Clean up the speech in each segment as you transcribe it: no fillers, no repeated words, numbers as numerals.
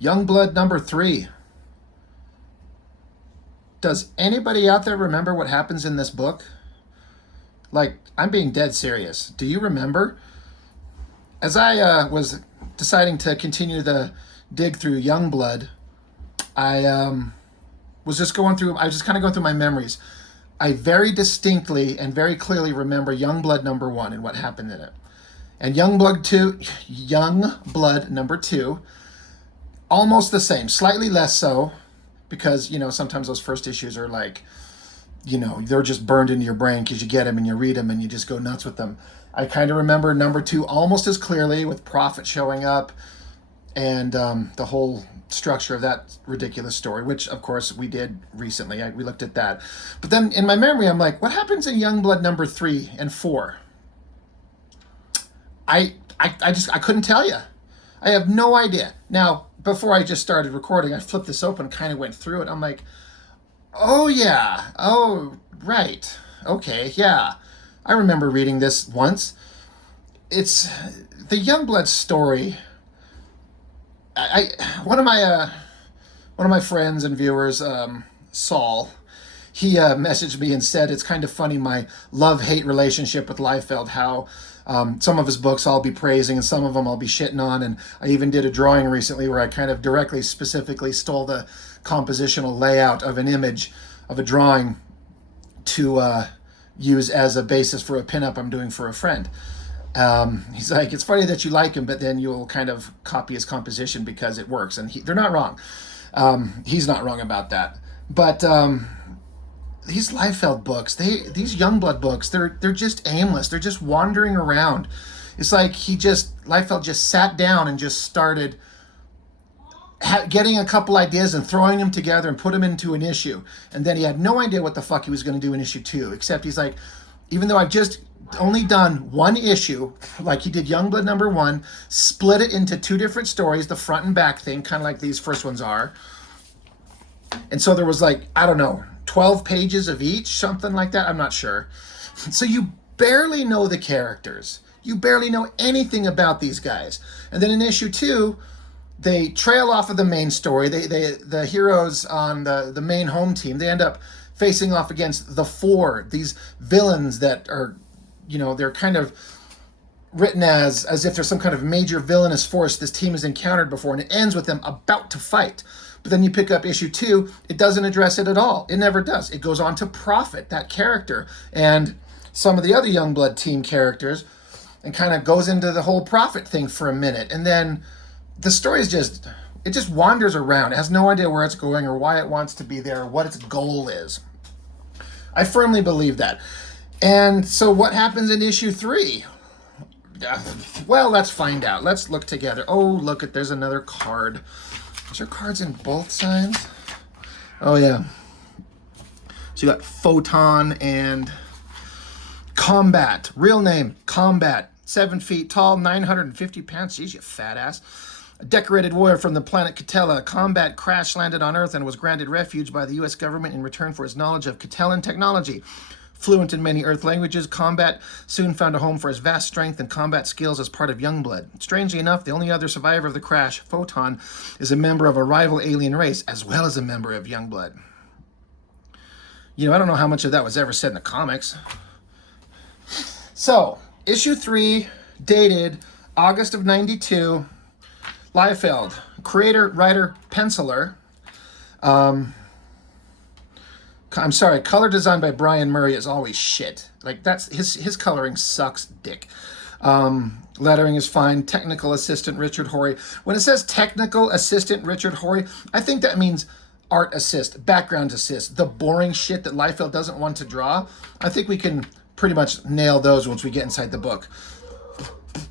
Youngblood number 3. Does anybody out there remember what happens in this book? Like, I'm being dead serious. Do you remember? As I was deciding to continue the dig through Youngblood, I was just going through, I was just kind of going through my memories. I very distinctly and very clearly remember Youngblood number 1 and what happened in it. And Youngblood number 2, almost the same, slightly less so, because, sometimes those first issues are like, they're just burned into your brain because you get them and you read them and you just go nuts with them. I kind of remember number 2 almost as clearly, with Prophet showing up and the whole structure of that ridiculous story, which of course we did recently. We looked at that. But then in my memory, I'm like, what happens in Youngblood number 3 and 4? I couldn't tell you. I have no idea. Now, before I just started recording, I flipped this open, kind of went through it. I'm like, oh yeah, oh right, okay, yeah. I remember reading this once. It's the Youngblood story. I one of my friends and viewers, Saul, he messaged me and said it's kind of funny, my love-hate relationship with Liefeld, how some of his books I'll be praising and some of them I'll be shitting on. And I even did a drawing recently where I kind of directly, specifically stole the compositional layout of an image of a drawing to use as a basis for a pinup I'm doing for a friend. He's like, it's funny that you like him, but then you'll kind of copy his composition because it works. And they're not wrong. He's not wrong about that. But these Liefeld books, these Youngblood books, they're just aimless. They're just wandering around. It's like Liefeld just sat down and just started getting a couple ideas and throwing them together and put them into an issue. And then he had no idea what the fuck he was going to do in issue 2, except he's like, even though I've just only done one issue, like he did Youngblood number 1, split it into 2 different stories, the front and back thing, kind of like these first ones are. And so there was like, I don't know, 12 pages of each, something like that. I'm not sure. So you barely know the characters. You barely know anything about these guys. And then in issue 2, they trail off of the main story. The heroes on the main home team, they end up facing off against the Four, these villains that are, they're kind of written as if there's some kind of major villainous force this team has encountered before, and it ends with them about to fight. But then you pick up issue 2, it doesn't address it at all. It never does. It goes on to Prophet, that character, and some of the other Youngblood team characters, and kind of goes into the whole Prophet thing for a minute. And then the story is just wanders around. It has no idea where it's going or why it wants to be there or what its goal is. I firmly believe that. And so what happens in issue 3? Well, let's find out. Let's look together. Oh, look, there's another card. Is there cards in both sides? Oh, yeah. So you got Photon and Combat. Real name, Combat. 7 feet tall, 950 pounds. Jeez, you fat ass. A decorated warrior from the planet Catella. Combat crash-landed on Earth and was granted refuge by the U.S. government in return for his knowledge of Catellan technology. Fluent in many Earth languages, Combat soon found a home for his vast strength and combat skills as part of Youngblood. Strangely enough, the only other survivor of the crash, Photon, is a member of a rival alien race, as well as a member of Youngblood. I don't know how much of that was ever said in the comics. So, issue 3, dated August of 92, Liefeld, creator, writer, penciler. I'm sorry, color design by Brian Murray is always shit. Like, that's his coloring sucks dick. Lettering is fine. Technical assistant Richard Horry. When it says technical assistant Richard Horry, I think that means art assist, background assist, the boring shit that Liefeld doesn't want to draw. I think we can pretty much nail those once we get inside the book.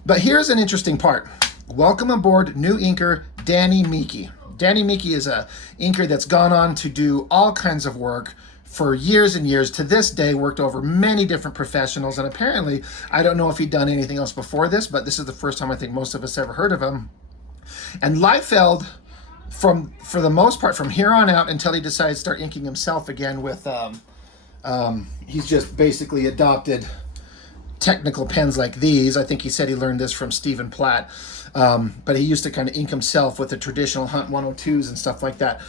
But here's an interesting part. Welcome aboard new inker Danny Meeke. Danny Meeke is a inker that's gone on to do all kinds of work for years and years. To this day, worked over many different professionals, and apparently, I don't know if he'd done anything else before this, but this is the first time I think most of us ever heard of him. And Liefeld, for the most part, from here on out until he decides to start inking himself again with, he's just basically adopted technical pens like these. I think he said he learned this from Stephen Platt. But he used to kind of ink himself with the traditional Hunt 102s and stuff like that.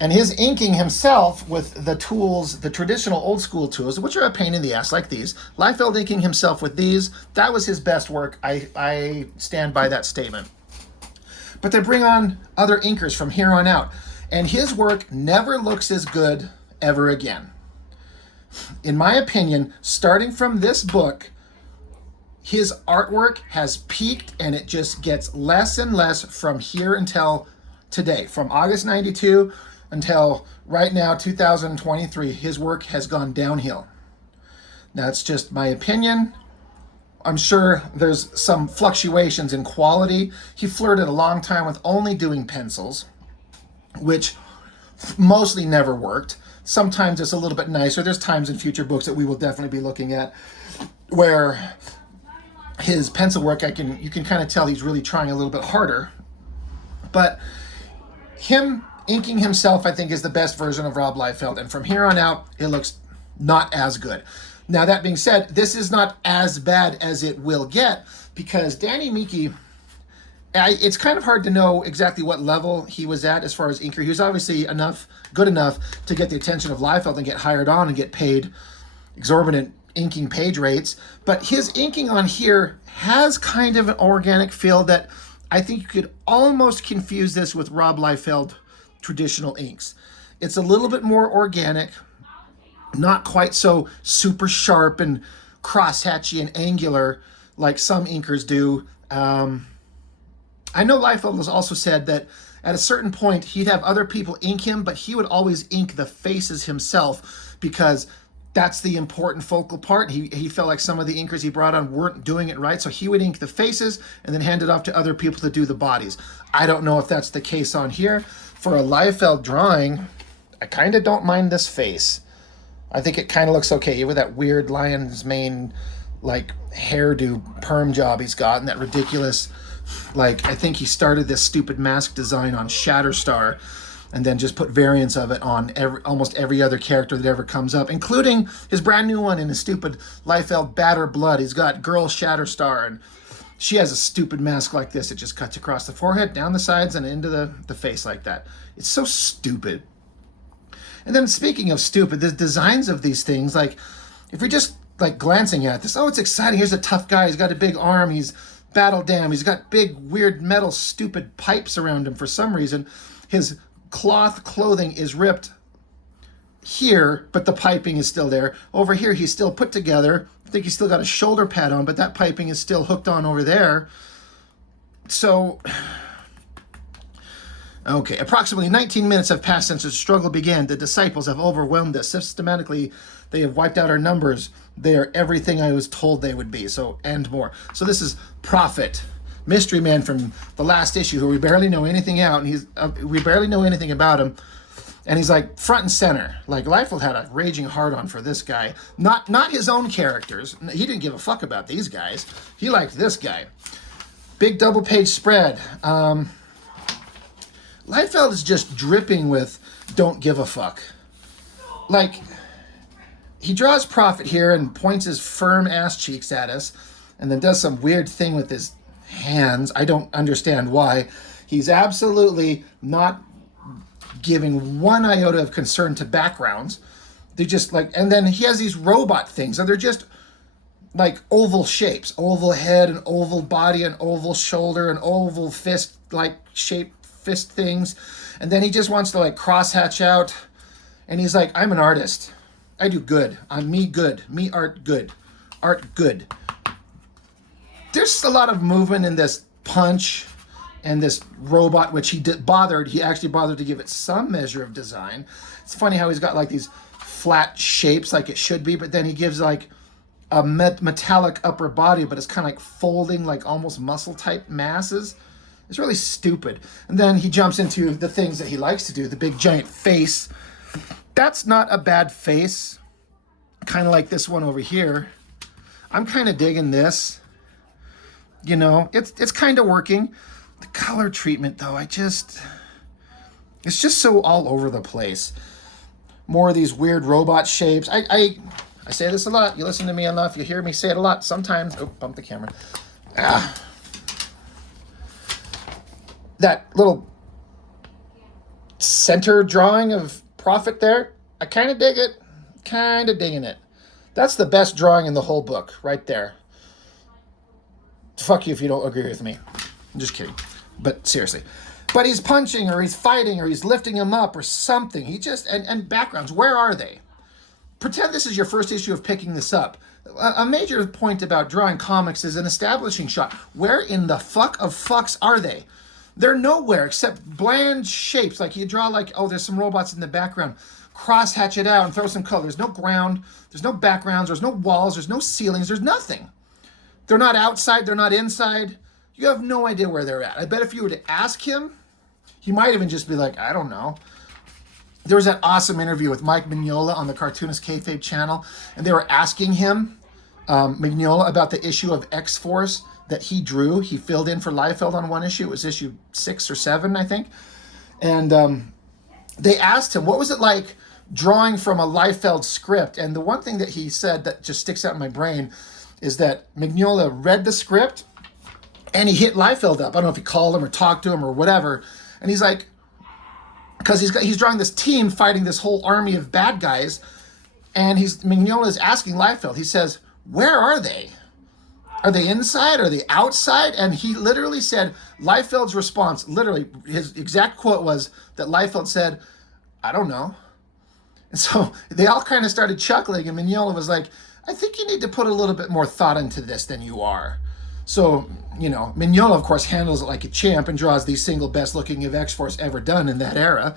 And his inking himself with the tools, the traditional old school tools, which are a pain in the ass like these, Liefeld inking himself with these, that was his best work. I stand by that statement. But they bring on other inkers from here on out. And his work never looks as good ever again. In my opinion, starting from this book, his artwork has peaked and it just gets less and less from here until today. From August 92 until right now, 2023, his work has gone downhill. Now, it's just my opinion. I'm sure there's some fluctuations in quality. He flirted a long time with only doing pencils, which mostly never worked. Sometimes it's a little bit nicer. There's times in future books that we will definitely be looking at where his pencil work, you can kind of tell he's really trying a little bit harder. But him inking himself, I think, is the best version of Rob Liefeld. And from here on out, it looks not as good. Now, that being said, this is not as bad as it will get because Danny Miki, it's kind of hard to know exactly what level he was at as far as inker. He was obviously good enough to get the attention of Liefeld and get hired on and get paid exorbitant inking page rates. But his inking on here has kind of an organic feel that I think you could almost confuse this with Rob Liefeld traditional inks. It's a little bit more organic, not quite so super sharp and crosshatchy and angular like some inkers do. I know Liefeld has also said that at a certain point he'd have other people ink him, but he would always ink the faces himself because that's the important focal part. He felt like some of the inkers he brought on weren't doing it right, so he would ink the faces and then hand it off to other people to do the bodies. I don't know if that's the case on here. For a Liefeld drawing, I kind of don't mind this face. I think it kind of looks okay with that weird lion's mane, like, hairdo perm job he's got and that ridiculous, like, I think he started this stupid mask design on Shatterstar and then just put variants of it on almost every other character that ever comes up, including his brand new one in his stupid Liefeld Batter Blood. He's got Girl Shatterstar, and she has a stupid mask like this. It just cuts across the forehead, down the sides, and into the face like that. It's so stupid. And then speaking of stupid, the designs of these things, like, if you're just, like, glancing at this, oh, it's exciting. Here's a tough guy. He's got a big arm. He's battle damned. He's got big, weird, metal, stupid pipes around him for some reason. His cloth clothing is ripped here, but the piping is still there. Over here, he's still put together. I think he's still got a shoulder pad on, but that piping is still hooked on over there. So, okay, approximately 19 minutes have passed since the struggle began. The disciples have overwhelmed us. Systematically, they have wiped out our numbers. They are everything I was told they would be, so, and more. So this is Prophet, mystery man from the last issue, who we barely know anything out, and we barely know anything about him. And he's like front and center. Like, Liefeld had a raging hard-on for this guy. Not his own characters. He didn't give a fuck about these guys. He liked this guy. Big double-page spread. Liefeld is just dripping with don't give a fuck. Like, he draws Prophet here and points his firm ass cheeks at us and then does some weird thing with his hands. I don't understand why. He's absolutely not giving one iota of concern to backgrounds. They just like, and then he has these robot things, and they're just like oval shapes, oval head and oval body and oval shoulder and oval fist like shape fist things. And then he just wants to like crosshatch out, and he's like, I'm an artist. I do good. I'm me good. Me art good. Art good. There's a lot of movement in this punch and this robot, which he actually bothered to give it some measure of design. It's funny how he's got like these flat shapes like it should be, but then he gives like a metallic upper body, but it's kind of like folding, like almost muscle type masses. It's really stupid. And then he jumps into the things that he likes to do, the big giant face. That's not a bad face. Kind of like this one over here. I'm kind of digging this. You know, it's kind of working. The color treatment, though, it's just so all over the place. More of these weird robot shapes. I I say this a lot. You listen to me enough. You hear me say it a lot. Sometimes, oh, bump the camera. That little center drawing of Prophet there, I kind of dig it. Kind of digging it. That's the best drawing in the whole book, right there. Fuck you if you don't agree with me. I'm just kidding. But seriously. But he's punching or he's fighting or he's lifting him up or something. He just, and backgrounds, where are they? Pretend this is your first issue of picking this up. A major point about drawing comics is an establishing shot. Where in the fuck of fucks are they? They're nowhere except bland shapes. Like you draw like, oh, there's some robots in the background. Cross hatch it out and throw some color. There's no ground. There's no backgrounds. There's no walls. There's no ceilings. There's nothing. They're not outside. They're not inside. You have no idea where they're at. I bet if you were to ask him, he might even just be like, I don't know. There was that awesome interview with Mike Mignola on the Cartoonist Kayfabe channel, and they were asking him, Mignola, about the issue of X-Force that he drew. He filled in for Liefeld on one issue. It was issue 6 or 7, I think. And they asked him, what was it like drawing from a Liefeld script? And the one thing that he said that just sticks out in my brain is that Mignola read the script and he hit Liefeld up. I don't know if he called him or talked to him or whatever. And he's like, because he's drawing this team fighting this whole army of bad guys. And Mignola is asking Liefeld, he says, where are they? Are they inside? Are they outside? And he literally said, Liefeld's response, literally, his exact quote was that Liefeld said, I don't know. And so they all kind of started chuckling, and Mignola was like, I think you need to put a little bit more thought into this than you are. So, you know, Mignola, of course, handles it like a champ and draws the single best looking of X-Force ever done in that era.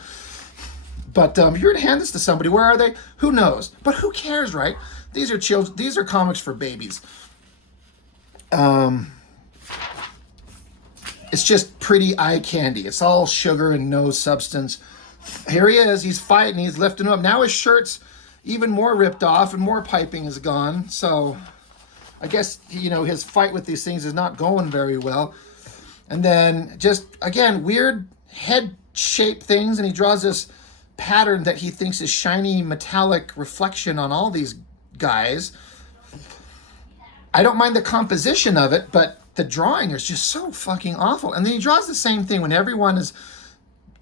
But if you're to hand this to somebody, where are they? Who knows? But who cares, right? These are children. These are comics for babies. It's just pretty eye candy. It's all sugar and no substance. Here he is. He's fighting. He's lifting him up. Now his shirt's even more ripped off and more piping is gone. So I guess, you know, his fight with these things is not going very well. And then just, again, weird head-shaped things. And he draws this pattern that he thinks is shiny metallic reflection on all these guys. I don't mind the composition of it, but the drawing is just so fucking awful. And then he draws the same thing when everyone is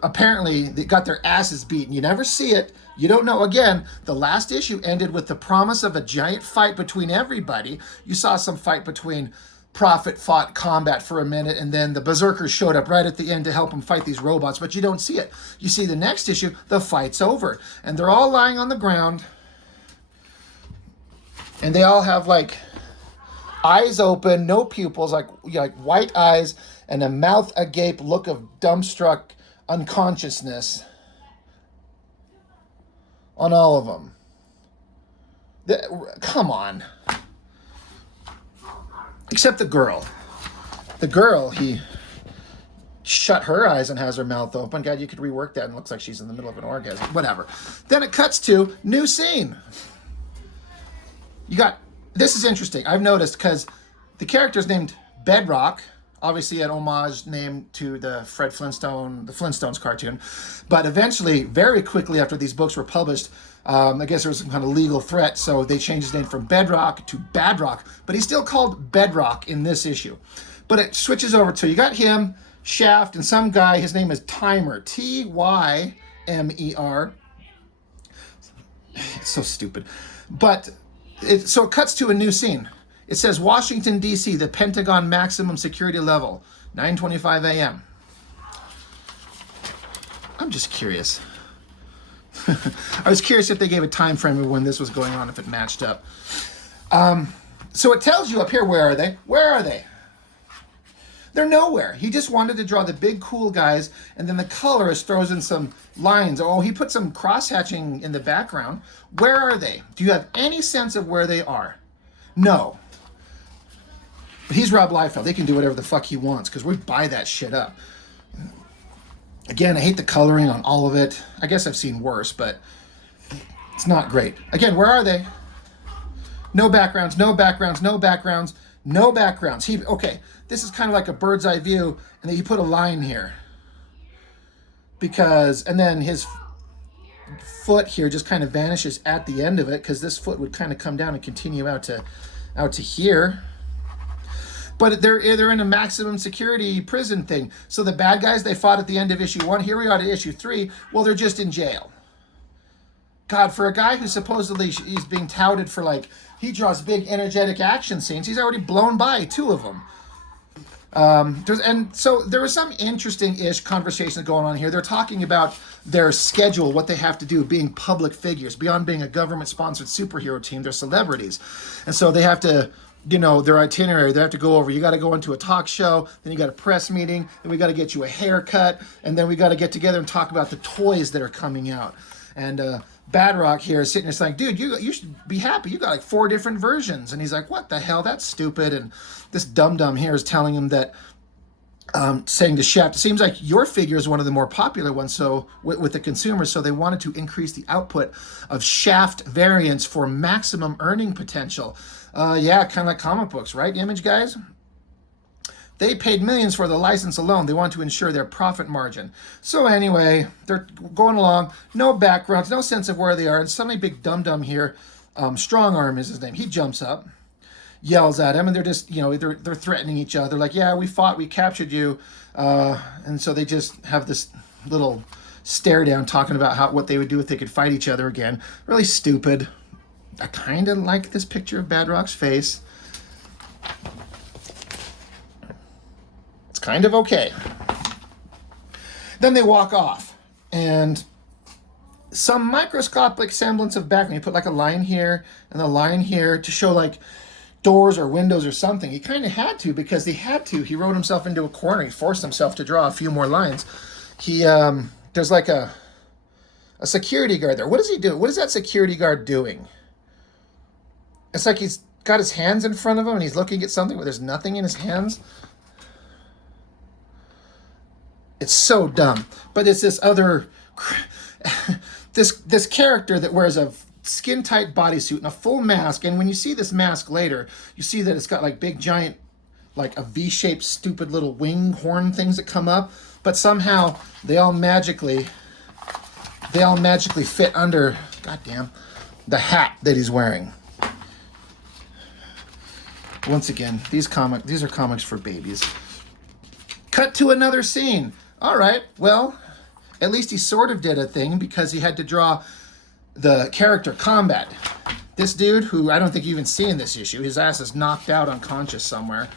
apparently they got their asses beaten. You never see it. You don't know. Again, the last issue ended with the promise of a giant fight between everybody. You saw some fight between Prophet fought Combat for a minute, and then the Berserkers showed up right at the end to help him fight these robots, but you don't see it. You see the next issue, the fight's over, and they're all lying on the ground, and they all have like eyes open, no pupils, like white eyes, and a mouth agape look of dumbstruck unconsciousness on all of them. Come on. Except the girl. The girl, he shut her eyes and has her mouth open. God, you could rework that and it looks like she's in the middle of an orgasm. Whatever. Then it cuts to new scene. You got, this is interesting. I've noticed because the character's named Bedrock, obviously an homage name to the Flintstones cartoon. But eventually, very quickly after these books were published, I guess there was some kind of legal threat, so they changed his name from Bedrock to Badrock, but he's still called Bedrock in this issue. But it switches over to, you got him, Shaft, and some guy, his name is Timer, Tymer. It's so stupid. But, so it cuts to a new scene. It says, Washington, D.C., the Pentagon maximum security level, 9:25 a.m. I'm just curious. I was curious if they gave a time frame of when this was going on, if it matched up. So it tells you up here, where are they? Where are they? They're nowhere. He just wanted to draw the big cool guys, and then the colorist throws in some lines. Oh, he put some cross-hatching in the background. Where are they? Do you have any sense of where they are? No. But he's Rob Liefeld. They can do whatever the fuck he wants, because we buy that shit up. Again, I hate the coloring on all of it. I guess I've seen worse, but it's not great. Again, where are they? No backgrounds, no backgrounds, no backgrounds, no backgrounds. Okay, this is kind of like a bird's eye view, and then you put a line here. Because, and then foot here just kind of vanishes at the end of it, because this foot would kind of come down and continue out to here. But they're in a maximum security prison thing. So the bad guys they fought at the end of issue 1, here we are to issue 3. Well, they're just in jail. God, for a guy who supposedly he's being touted for, like, he draws big energetic action scenes, he's already blown by 2 of them. And so there was some interesting-ish conversations going on here. They're talking about their schedule, what they have to do, being public figures. Beyond being a government-sponsored superhero team, they're celebrities. And so they have to, you know, their itinerary, they have to go over. You got to go into a talk show, then you got a press meeting, then we got to get you a haircut, and then we got to get together and talk about the toys that are coming out. And Badrock here is sitting there saying, dude, you should be happy. You got like 4 different versions. And he's like, what the hell? That's stupid. And this dum-dum here is telling him that, saying to Shaft, it seems like your figure is one of the more popular ones so with the consumers, so they wanted to increase the output of Shaft variants for maximum earning potential. Yeah, kind of like comic books, right, Image guys? They paid millions for the license alone. They want to ensure their profit margin. So anyway, they're going along, no backgrounds, no sense of where they are, and suddenly big dum-dum here, Strong Arm is his name, he jumps up, yells at him, and they're just, you know, they're threatening each other, like, yeah, we fought, we captured you, and so they just have this little stare down talking about what they would do if they could fight each other again. Really stupid. I kind of like this picture of Badrock's face. It's kind of okay. Then they walk off, and some microscopic semblance of background. You put like a line here and a line here to show like doors or windows or something. He kind of had to, because he had to. He wrote himself into a corner. He forced himself to draw a few more lines. He there's like a security guard there. What does he do? What is that security guard doing? It's like he's got his hands in front of him and he's looking at something, but there's nothing in his hands. It's so dumb. But it's this other this character that wears a skin-tight bodysuit and a full mask, and when you see this mask later, you see that it's got like big giant, like a V-shaped stupid little wing horn things that come up, but somehow they all magically fit under, goddamn, the hat that he's wearing. Once again, these are comics for babies. Cut to another scene. All right, well, at least he sort of did a thing, because he had to draw the character Combat. This dude, who I don't think you even see in this issue, his ass is knocked out unconscious somewhere.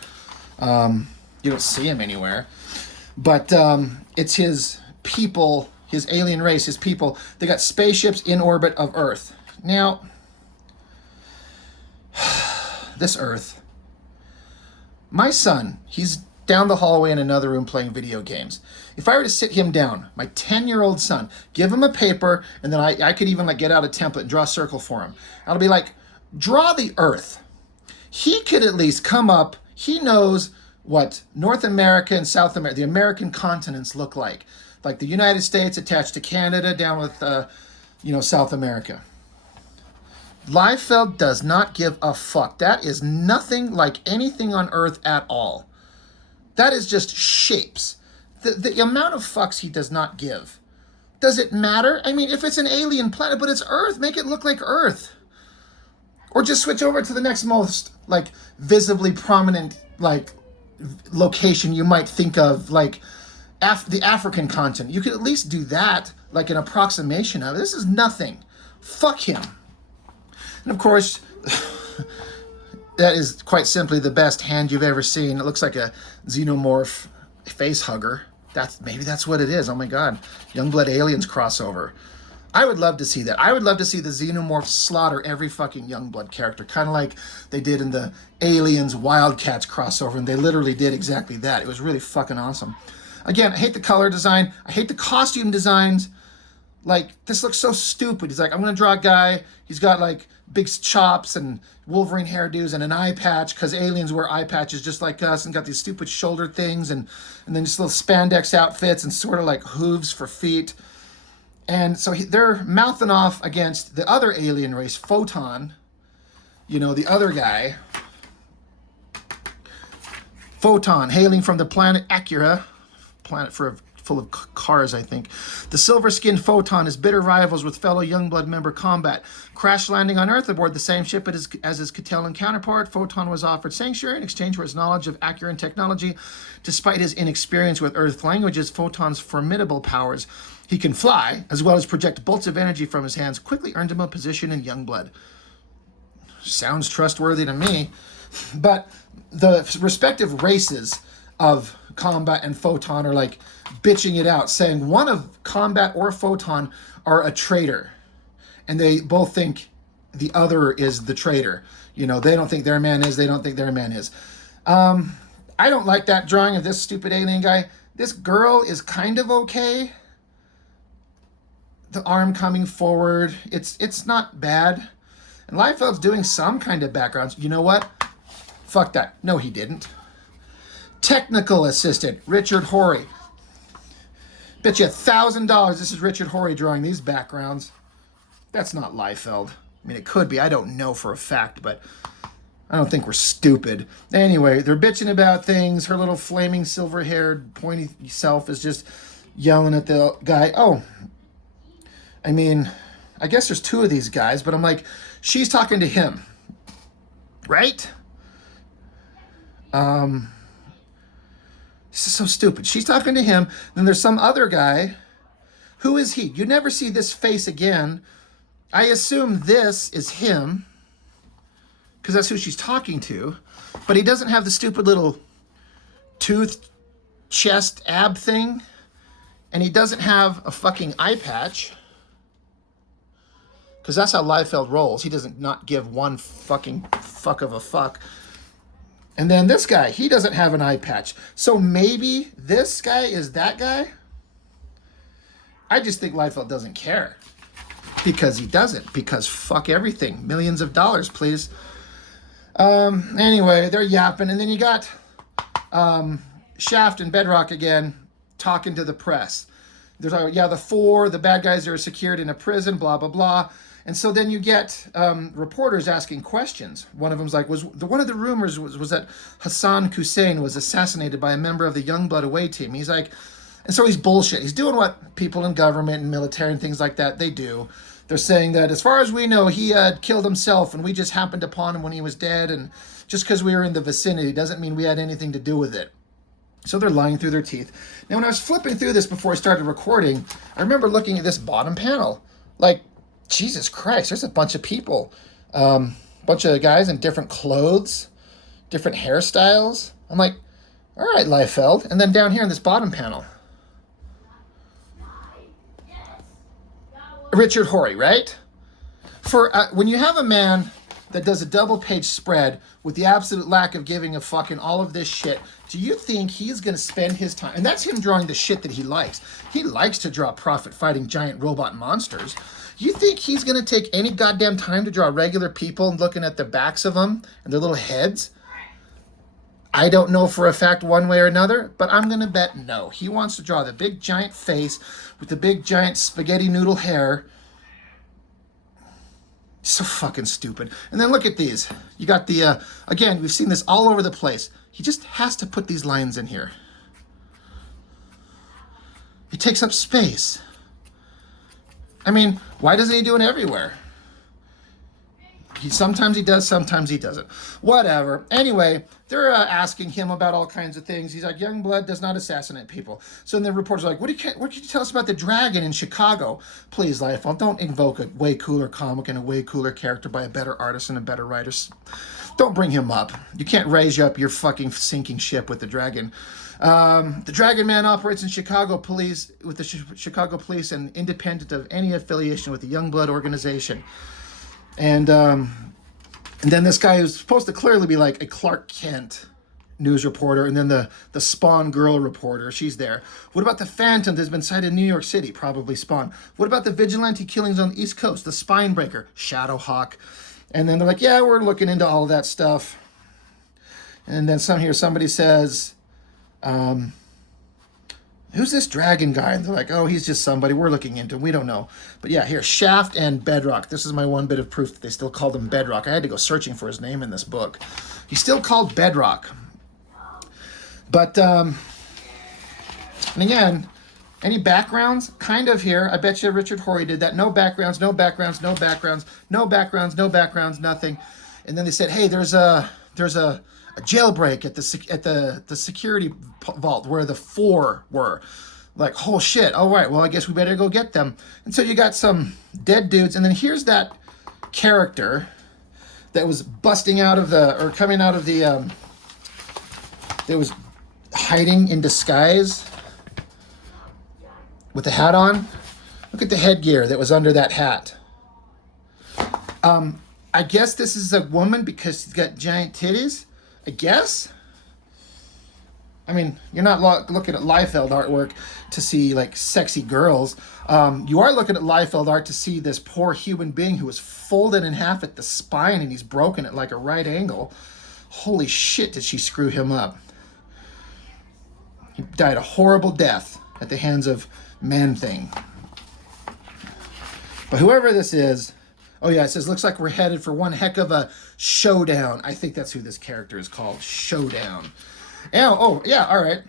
You don't see him anywhere. But it's his people, his alien race, his people. They got spaceships in orbit of Earth. Now, this Earth. My son, he's down the hallway in another room playing video games. If I were to sit him down, my 10-year-old son, give him a paper, and then I could even like get out a template and draw a circle for him. I'll be like, draw the Earth. He could at least come up, he knows what North America and South America, the American continents look like. Like the United States attached to Canada, down with, South America. Liefeld does not give a fuck. That is nothing like anything on Earth at all. That is just shapes. The amount of fucks he does not give. Does it matter? I mean, if it's an alien planet, but it's Earth, make it look like Earth. Or just switch over to the next most, like, visibly prominent, like, location you might think of, like, the African continent. You could at least do that, like an approximation of it. This is nothing. Fuck him. And of course, that is quite simply the best hand you've ever seen. It looks like a xenomorph face hugger. Maybe that's what it is. Oh my God. Youngblood Aliens crossover. I would love to see that. I would love to see the xenomorph slaughter every fucking Youngblood character, kind of like they did in the Aliens Wildcats crossover, and they literally did exactly that. It was really fucking awesome. Again, I hate the color design. I hate the costume designs. Like, this looks so stupid. He's like, I'm going to draw a guy. He's got, like, big chops and Wolverine hairdos and an eye patch, because aliens wear eye patches just like us, and got these stupid shoulder things, and then just little spandex outfits and sort of like hooves for feet. And so they're mouthing off against the other alien race, Photon, the other guy. Photon, hailing from the planet Acura, planet for full of cars, I think. The silver-skinned Photon is bitter rivals with fellow Youngblood member Combat. Crash landing on Earth aboard the same ship as his Catalan counterpart, Photon was offered sanctuary in exchange for his knowledge of Acuran technology. Despite his inexperience with Earth languages, Photon's formidable powers, he can fly, as well as project bolts of energy from his hands, quickly earned him a position in Youngblood. Sounds trustworthy to me. But the respective races of Combat and Photon are like bitching it out, saying one of Combat or Photon are a traitor. And they both think the other is the traitor. You know, they don't think their man is, they don't think their man is. I don't like that drawing of this stupid alien guy. This girl is kind of okay. The arm coming forward, it's not bad. And Liefeld's doing some kind of backgrounds. You know what? Fuck that. No, he didn't. Technical assistant, Richard Horry. Bet you $1,000 this is Richard Horry drawing these backgrounds. That's not Liefeld. I mean, it could be. I don't know for a fact, but I don't think we're stupid. Anyway, they're bitching about things. Her little flaming silver-haired, pointy self is just yelling at the guy. Oh, I mean, I guess there's two of these guys, but I'm like, she's talking to him, right? This is so stupid. She's talking to him. Then there's some other guy. Who is he? You never see this face again. I assume this is him, because that's who she's talking to. But he doesn't have the stupid little tooth, chest, ab thing. And he doesn't have a fucking eye patch. Because that's how Liefeld rolls. He doesn't not give one fucking fuck of a fuck. And then this guy, he doesn't have an eye patch. So maybe this guy is that guy? I just think Liefeld doesn't care. Because he doesn't. Because fuck everything. Millions of dollars, please. Anyway, they're yapping. And then you got Shaft and Bedrock again talking to the press. There's the bad guys are secured in a prison, blah, blah, blah. And so then you get reporters asking questions. One of them's like, one of the rumors was that Hassan Hussein was assassinated by a member of the Youngblood away team. He's like, and so he's bullshit. He's doing what people in government and military and things like that, they do. They're saying that as far as we know, he killed himself and we just happened upon him when he was dead. And just because we were in the vicinity doesn't mean we had anything to do with it. So they're lying through their teeth. Now, when I was flipping through this before I started recording, I remember looking at this bottom panel. Like, Jesus Christ, there's a bunch of people. Bunch of guys in different clothes, different hairstyles. I'm like, all right, Liefeld. And then down here in this bottom panel, Richard Horry, right? For when you have a man that does a double-page spread with the absolute lack of giving a fuck in all of this shit, do you think he's going to spend his time... And that's him drawing the shit that he likes. He likes to draw profit-fighting giant robot monsters. You think he's going to take any goddamn time to draw regular people and looking at the backs of them and their little heads? I don't know for a fact one way or another, but I'm going to bet no. He wants to draw the big giant face with the big giant spaghetti noodle hair. So fucking stupid. And then look at these. You got the, again, we've seen this all over the place. He just has to put these lines in here. It takes up space. I mean, why doesn't he do it everywhere? Sometimes he does, sometimes he doesn't. Whatever. Anyway, they're asking him about all kinds of things. He's like, Youngblood does not assassinate people. So then the reporter's like, what can you tell us about the dragon in Chicago? Please, Liefeld, don't invoke a way cooler comic and a way cooler character by a better artist and a better writer. Don't bring him up. You can't raise up your fucking sinking ship with the dragon. The Dragon Man operates in Chicago police with the Chicago police and independent of any affiliation with the Youngblood organization. And then this guy who's supposed to clearly be like a Clark Kent news reporter, and then the Spawn girl reporter, she's there. What about the Phantom that's been sighted in New York City? Probably Spawn. What about the vigilante killings on the East Coast? The Spinebreaker, Shadowhawk. And then they're like, yeah, we're looking into all of that stuff. And then somebody says, who's this dragon guy? And they're like, oh, he's just somebody. We're looking into him. We don't know. But yeah, here, Shaft and Bedrock. This is my one bit of proof that they still called him Bedrock. I had to go searching for his name in this book. He's still called Bedrock. But, and again, Any backgrounds? Kind of here. I bet you Richard Horry did that. No backgrounds, no backgrounds, no backgrounds, no backgrounds, no backgrounds, nothing. And then they said, hey, there's a jailbreak at the security vault where the four were. Like, oh shit, all right, well, I guess we better go get them. And so you got some dead dudes, and then here's that character that was busting out of or coming out of that was hiding in disguise with the hat on. Look at the headgear that was under that hat. I guess this is a woman because she's got giant titties. I guess. I mean, you're not looking at Liefeld artwork to see like sexy girls. You are looking at Liefeld art to see this poor human being who was folded in half at the spine and he's broken at like a right angle. Holy shit, did she screw him up? He died a horrible death at the hands of Man-Thing. But whoever this is, oh yeah, it says, looks like we're headed for one heck of a showdown. I think that's who this character is called, Showdown. Oh, yeah, all right.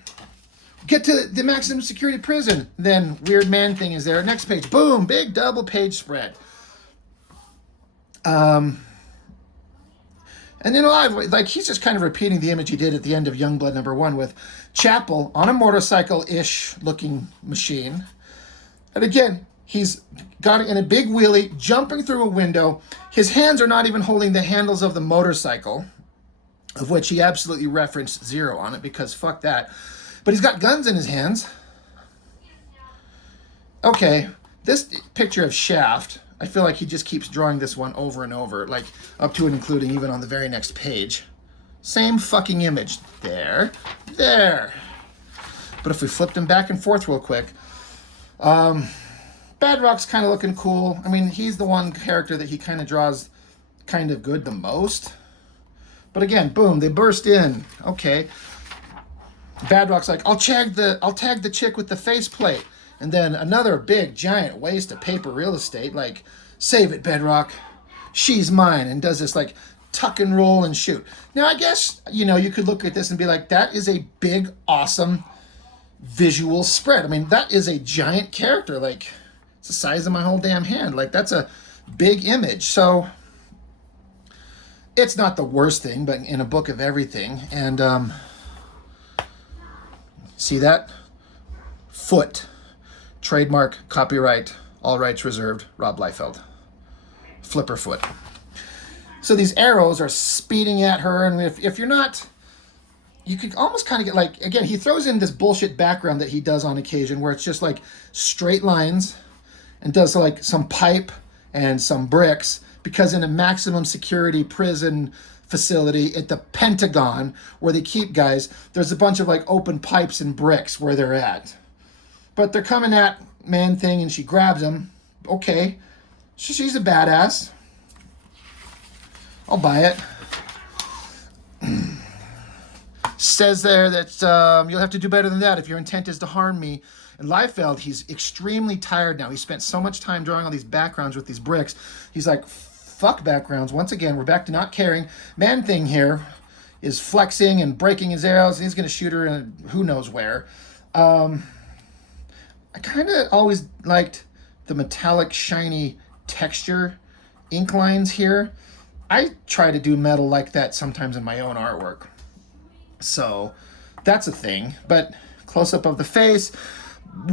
Get to the maximum security prison. Then Weird Man-Thing is there. Next page, boom, big double page spread. And then like he's just kind of repeating the image he did at the end of Youngblood #1 with Chapel on a motorcycle-ish looking machine. And again, he's got it in a big wheelie, jumping through a window. His hands are not even holding the handles of the motorcycle, of which he absolutely referenced 0 on it because fuck that. But he's got guns in his hands. Okay, this picture of Shaft, I feel like he just keeps drawing this one over and over, like up to and including even on the very next page. Same fucking image. There. But if we flipped him back and forth real quick, Badrock's kind of looking cool. I mean, he's the one character that he kind of draws kind of good the most. But again, boom, they burst in. Okay. Badrock's like, I'll tag the chick with the faceplate. And then another big, giant waste of paper real estate, like, save it, Bedrock. She's mine. And does this, like, tuck and roll and shoot. Now, I guess, you could look at this and be like, that is a big, awesome visual spread. I mean, that is a giant character. Like, it's the size of my whole damn hand. Like, that's a big image. So, it's not the worst thing, but in a book of everything. And, see that? Foot. Trademark, copyright, all rights reserved, Rob Liefeld. Flipper foot. So these arrows are speeding at her, and if you're not, you could almost kind of get like, again, he throws in this bullshit background that he does on occasion where it's just like straight lines and does like some pipe and some bricks, because in a maximum security prison facility at the Pentagon where they keep guys, there's a bunch of like open pipes and bricks where they're at. But they're coming at Man-Thing and she grabs him. Okay. She's a badass. I'll buy it. Says there that you'll have to do better than that if your intent is to harm me. And Liefeld, he's extremely tired now. He spent so much time drawing all these backgrounds with these bricks. He's like, fuck backgrounds. Once again, we're back to not caring. Man-Thing here is flexing and breaking his arrows, and he's going to shoot her in who knows where. I kind of always liked the metallic, shiny texture ink lines here. I try to do metal like that sometimes in my own artwork. So that's a thing. But close-up of the face,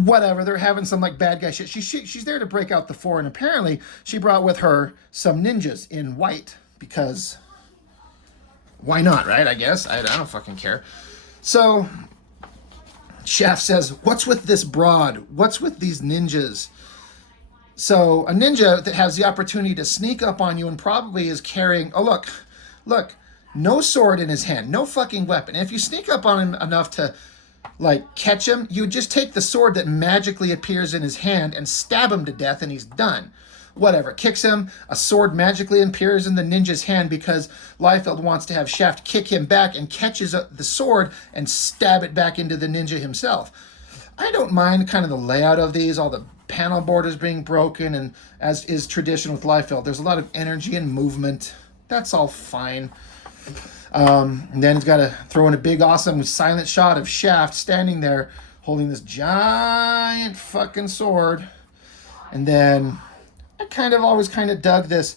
whatever. They're having some like bad guy shit. She's there to break out the four, and apparently she brought with her some ninjas in white because why not, right? I guess. I don't fucking care. So Shaft says, what's with this broad? What's with these ninjas? So a ninja that has the opportunity to sneak up on you and probably is carrying, oh, look, no sword in his hand, no fucking weapon. And if you sneak up on him enough to, like, catch him, you just take the sword that magically appears in his hand and stab him to death and he's done. Whatever, kicks him, a sword magically appears in the ninja's hand because Liefeld wants to have Shaft kick him back and catches the sword and stab it back into the ninja himself. I don't mind kind of the layout of these, all the panel borders being broken, and as is tradition with Liefeld, there's a lot of energy and movement. That's all fine. And then he's got to throw in a big, awesome, silent shot of Shaft standing there holding this giant fucking sword. And then I always dug this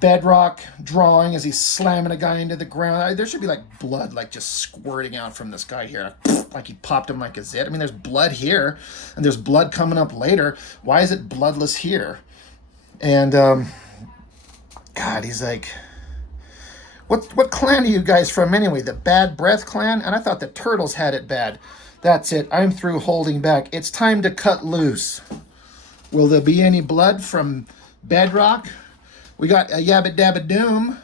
bedrock drawing as he's slamming a guy into the ground. There should be like blood like just squirting out from this guy here. Like he popped him like a zit. I mean, there's blood here and there's blood coming up later. Why is it bloodless here? And God, he's like, what clan are you guys from anyway? The Bad Breath clan? And I thought the Turtles had it bad. That's it. I'm through holding back. It's time to cut loose. Will there be any blood from bedrock? We got a Yabba Dabba Doom.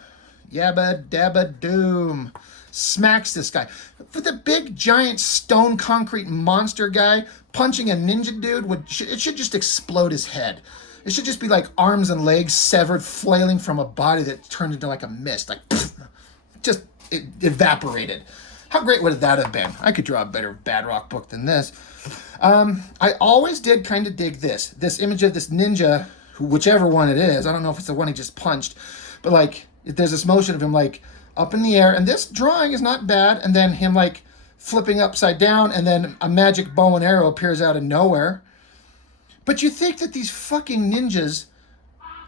Yabba Dabba Doom. Smacks this guy. For the big, giant, stone concrete monster guy punching a ninja dude, it should just explode his head. It should just be like arms and legs severed, flailing from a body that turned into like a mist. Like, just evaporated. How great would that have been? I could draw a better Bedrock book than this. I always did kind of dig this image of this ninja, whichever one it is. I don't know if it's the one he just punched, but like there's this motion of him like up in the air, and this drawing is not bad, and then him like flipping upside down, and then a magic bow and arrow appears out of nowhere. But you think that these fucking ninjas,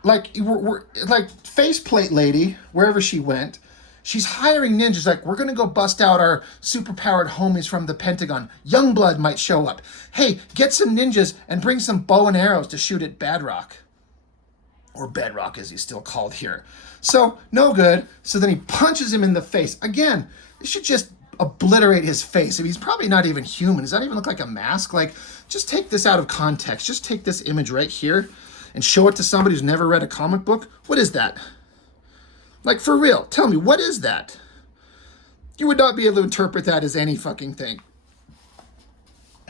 like were like Faceplate Lady, wherever she went, she's hiring ninjas like, we're going to go bust out our superpowered homies from the Pentagon. Youngblood might show up. Hey, get some ninjas and bring some bow and arrows to shoot at Bedrock. Or Bedrock as he's still called here. So, no good. So then he punches him in the face. Again, this should just obliterate his face. I mean, he's probably not even human. Does that even look like a mask? Like, just take this out of context. Just take this image right here and show it to somebody who's never read a comic book. What is that? Like, for real, tell me, what is that? You would not be able to interpret that as any fucking thing.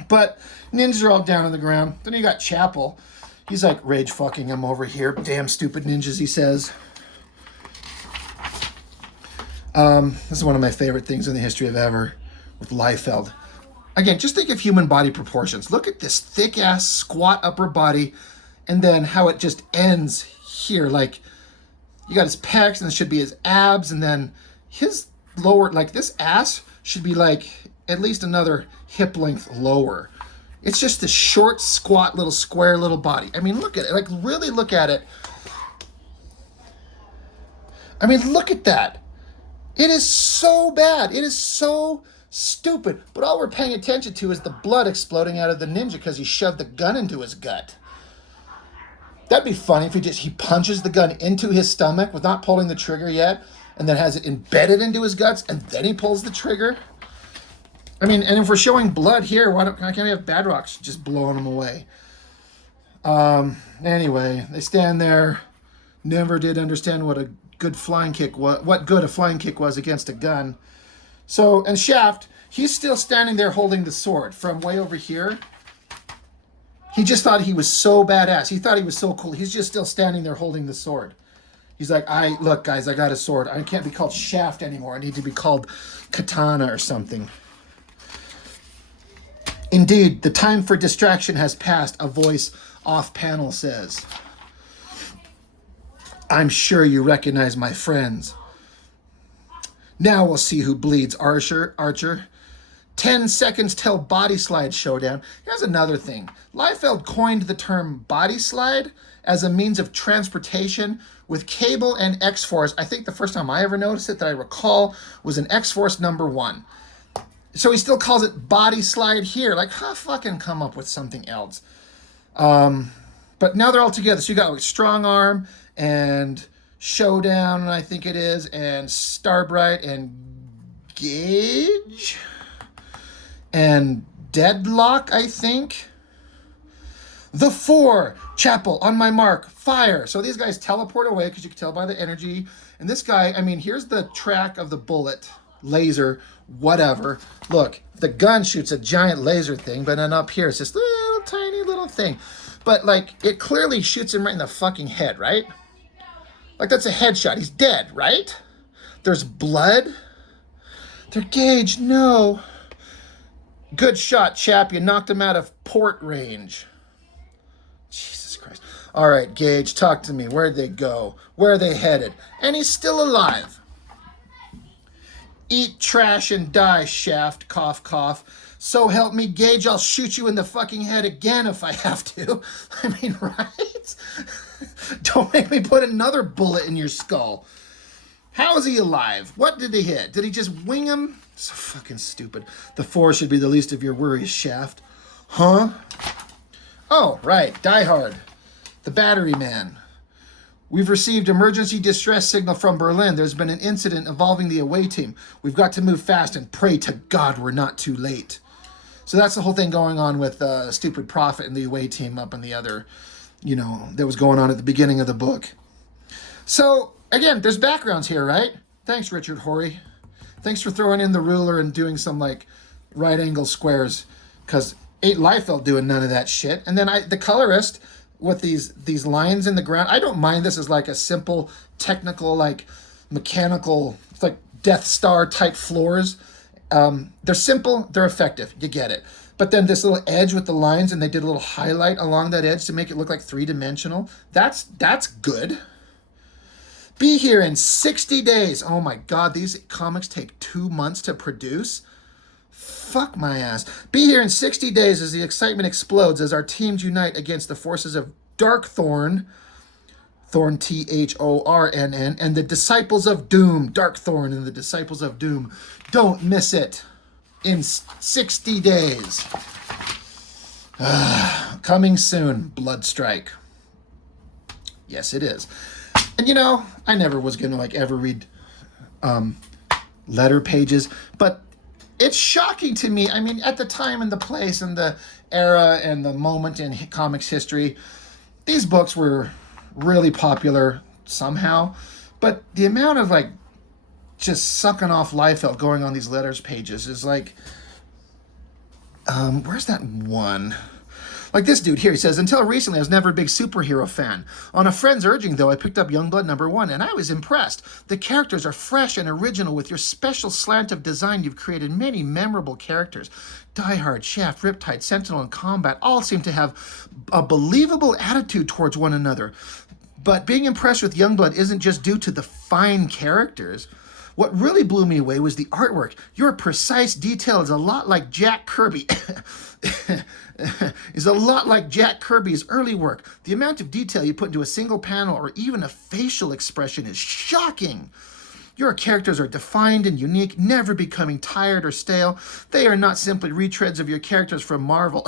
But ninjas are all down on the ground. Then you got Chapel. He's like rage fucking him over here. Damn stupid ninjas, he says. This is one of my favorite things in the history of ever with Liefeld. Again, just think of human body proportions. Look at this thick-ass squat upper body and then how it just ends here. Like, you got his pecs, and it should be his abs, and then his lower, like this ass should be like at least another hip length lower. It's just this short, squat, little square little body. I mean, look at it. Like, really look at it. I mean, look at that. It is so bad. It is so stupid. But all we're paying attention to is the blood exploding out of the ninja because he shoved the gun into his gut. That'd be funny if he punches the gun into his stomach with not pulling the trigger yet, and then has it embedded into his guts, and then he pulls the trigger. I mean, and if we're showing blood here, why can't we have Bedrock just blowing him away? Anyway, they stand there. Never did understand what a good flying kick was, what good a flying kick was against a gun. So, and Shaft, he's still standing there holding the sword from way over here. He just thought he was so badass. He thought he was so cool. He's just still standing there holding the sword. He's like, look, guys, I got a sword. I can't be called Shaft anymore. I need to be called Katana or something. Indeed, the time for distraction has passed, a voice off panel says. I'm sure you recognize my friends. Now we'll see who bleeds, Archer. 10 seconds till body slide showdown. Here's another thing. Liefeld coined the term body slide as a means of transportation with Cable and X-Force. I think the first time I ever noticed it that I recall was in X-Force #1. So he still calls it body slide here. Like, how fucking come up with something else? But now they're all together. So you got like Strong Arm and Showdown, I think it is, and Starbright and Gage and Deadlock, I think. The Four, Chapel, on my mark, fire. So these guys teleport away because you can tell by the energy. And this guy, I mean, here's the track of the bullet, laser, whatever. Look, the gun shoots a giant laser thing, but then up here it's this little tiny little thing. But like, it clearly shoots him right in the fucking head, right? Like, that's a headshot. He's dead, right? There's blood. They're Gage, no. Good shot, chap. You knocked him out of port range. Jesus Christ. All right, Gage, talk to me. Where'd they go? Where are they headed? And he's still alive. Eat trash and die, Shaft, cough, cough. So help me, Gage, I'll shoot you in the fucking head again if I have to. I mean, right? Don't make me put another bullet in your skull. How is he alive? What did he hit? Did he just wing him? So fucking stupid. The Four should be the least of your worries, Shaft. Huh? Oh, right. Die Hard. The Battery Man. We've received emergency distress signal from Berlin. There's been an incident involving the away team. We've got to move fast and pray to God we're not too late. So that's the whole thing going on with Stupid Prophet and the away team up in the other, that was going on at the beginning of the book. So, again, there's backgrounds here, right? Thanks, Richard Horry. Thanks for throwing in the ruler and doing some, right angle squares. Because ain't Liefeld doing none of that shit. And then the colorist with these lines in the ground, I don't mind this as, a simple, technical, mechanical, it's like Death Star type floors. They're simple, they're effective. You get it. But then this little edge with the lines, and they did a little highlight along that edge to make it look like three-dimensional. That's good. Be here in 60 days. Oh my God, these comics take 2 months to produce. Fuck my ass. Be here in 60 days as the excitement explodes as our teams unite against the forces of Darkthorn, Thorn Thornn, and the Disciples of Doom, Darkthorn and the Disciples of Doom. Don't miss it. In 60 days. Coming soon, Bloodstrike. Yes, it is. And I never was going to ever read letter pages, but it's shocking to me. I mean, at the time and the place and the era and the moment in comics history, these books were really popular somehow, but the amount of just sucking off Liefeld going on these letters pages is where's that one? This dude here, he says, until recently I was never a big superhero fan. On a friend's urging, though, I picked up Youngblood #1, and I was impressed. The characters are fresh and original. With your special slant of design, you've created many memorable characters. Die Hard, Shaft, Riptide, Sentinel, and Combat all seem to have a believable attitude towards one another. But being impressed with Youngblood isn't just due to the fine characters. What really blew me away was the artwork. Your precise detail is a lot like Jack Kirby. Is a lot like Jack Kirby's early work. The amount of detail you put into a single panel or even a facial expression is shocking. Your characters are defined and unique, never becoming tired or stale. They are not simply retreads of your characters from Marvel.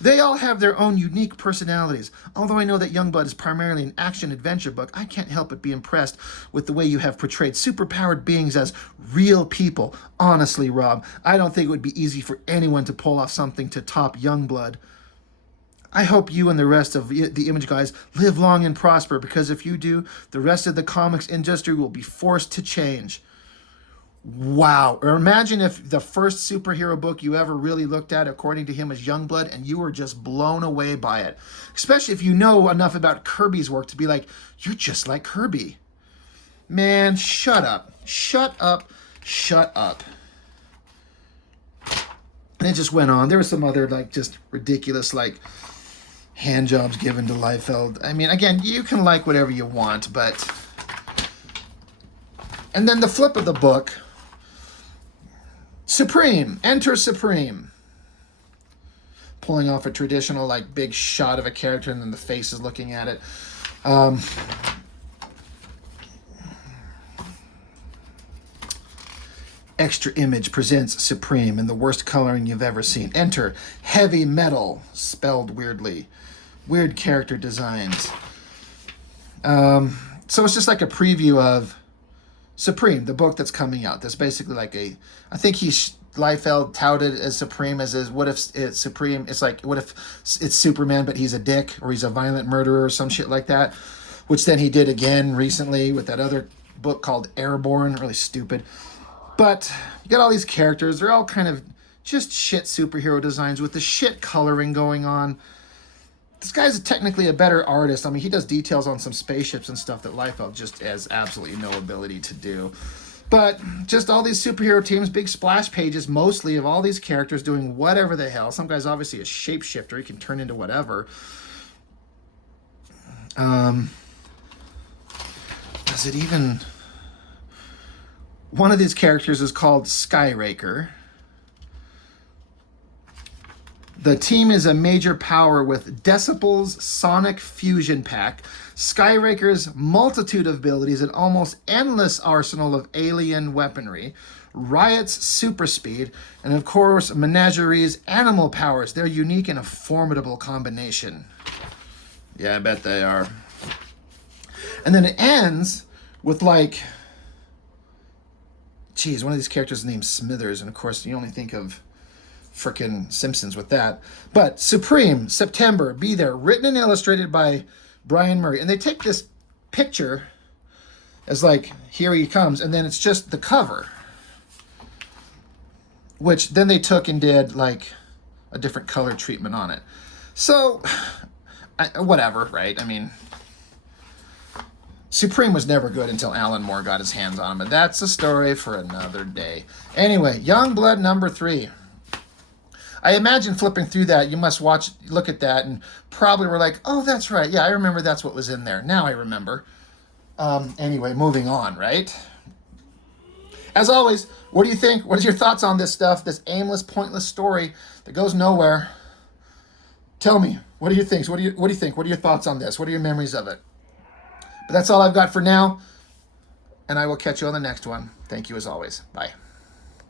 They all have their own unique personalities. Although I know that Youngblood is primarily an action-adventure book, I can't help but be impressed with the way you have portrayed superpowered beings as real people. Honestly, Rob, I don't think it would be easy for anyone to pull off something to top Youngblood. I hope you and the rest of the Image guys live long and prosper, because if you do, the rest of the comics industry will be forced to change. Wow. Or imagine if the first superhero book you ever really looked at, according to him, is Youngblood, and you were just blown away by it. Especially if you know enough about Kirby's work to be like, you're just like Kirby. Man, shut up. Shut up. Shut up. And it just went on. There was some other, just ridiculous, hand jobs given to Liefeld. I mean, again, you can like whatever you want, but... And then the flip of the book... Supreme. Enter Supreme. Pulling off a traditional, big shot of a character and then the face is looking at it. Extra Image presents Supreme in the worst coloring you've ever seen. Enter Heavy Metal, spelled weirdly. Weird character designs. So it's just a preview of Supreme, the book that's coming out. That's basically I think Liefeld touted as Supreme as what if it's Supreme, it's what if it's Superman but he's a dick, or he's a violent murderer or some shit like that, which then he did again recently with that other book called Airborne, really stupid. But you got all these characters, they're all kind of just shit superhero designs with the shit coloring going on. This guy's technically a better artist. I mean, he does details on some spaceships and stuff that Liefeld just has absolutely no ability to do. But just all these superhero teams, big splash pages, mostly of all these characters doing whatever the hell. Some guy's obviously a shapeshifter. He can turn into whatever. Does it even... One of these characters is called Skyraker. The team is a major power with Decibel's sonic fusion pack, Skyraker's multitude of abilities, and almost endless arsenal of alien weaponry, Riot's super speed, and of course Menagerie's animal powers. They're unique and a formidable combination. Yeah, I bet they are. And then it ends with like, geez, one of these characters is named Smithers, and of course you only think of frickin' Simpsons with that. But Supreme, September, be there. Written and illustrated by Brian Murray. And they take this picture as like, here he comes, and then it's just the cover. Which then they took and did like a different color treatment on it. So, whatever, right? I mean, Supreme was never good until Alan Moore got his hands on him. But that's a story for another day. Anyway, Youngblood number 3. I imagine flipping through that, you must look at that, and probably were like, oh, that's right. Yeah, I remember that's what was in there. Now I remember. Anyway, moving on, right? As always, what do you think? What are your thoughts on this stuff, this aimless, pointless story that goes nowhere? Tell me, what do you think? What do you think? What are your thoughts on this? What are your memories of it? But that's all I've got for now, and I will catch you on the next one. Thank you as always. Bye.